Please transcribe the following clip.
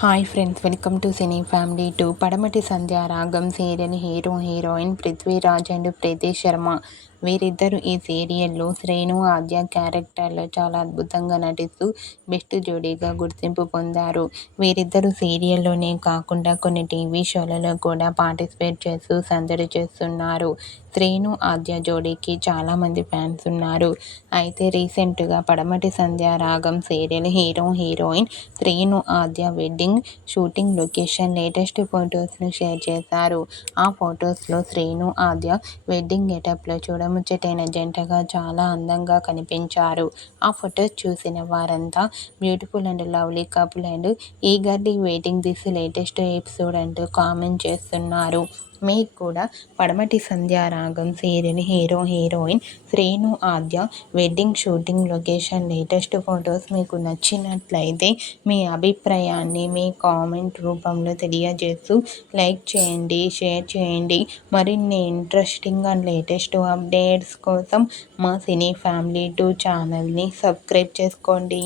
Hi friends, welcome to cine family 2. Padamati Sandhya Ragam serial hero heroine Prithviraj and Preethi Sharma. వీరిద్దరూ ఈ సీరియల్లో శ్రీను ఆద్య క్యారెక్టర్లో చాలా అద్భుతంగా నటిస్తూ బెస్ట్ జోడీగా గుర్తింపు పొందారు. వీరిద్దరూ సీరియల్లోనే కాకుండా కొన్ని టీవీ షోలలో కూడా పార్టిసిపేట్ చేస్తూ సందడి చేస్తున్నారు. శ్రీను ఆద్య జోడీకి చాలామంది ఫ్యాన్స్ ఉన్నారు. అయితే రీసెంట్గా Padamati Sandhya Ragam serial hero heroine Srinu Aadya wedding shooting location latest ఫొటోస్ను షేర్ చేశారు. ఆ ఫొటోస్లో శ్రీను ఆద్య వెడ్డింగ్ గెటప్లో చూడముచ్చటైన జంటగా చాలా అందంగా కనిపించారు. ఆ ఫొటోస్ చూసిన వారంతా beautiful and lovely couple and eagerly waiting this latest episode అంటూ కామెంట్ చేస్తున్నారు. మీకు కూడా Padamati Sandhya Ragam serial hero heroine Srinu Aadya wedding shooting location latest photos మీకు నచ్చినట్లయితే మీ అభిప్రాయాన్ని మీ కామెంట్ రూపంలో తెలియజేస్తూ లైక్ చేయండి, షేర్ చేయండి. మరిన్ని ఇంట్రెస్టింగ్ అండ్ లేటెస్ట్ అప్డేట్స్ కోసం మా సినీ ఫ్యామిలీ 2 ఛానల్ని సబ్స్క్రైబ్ చేసుకోండి.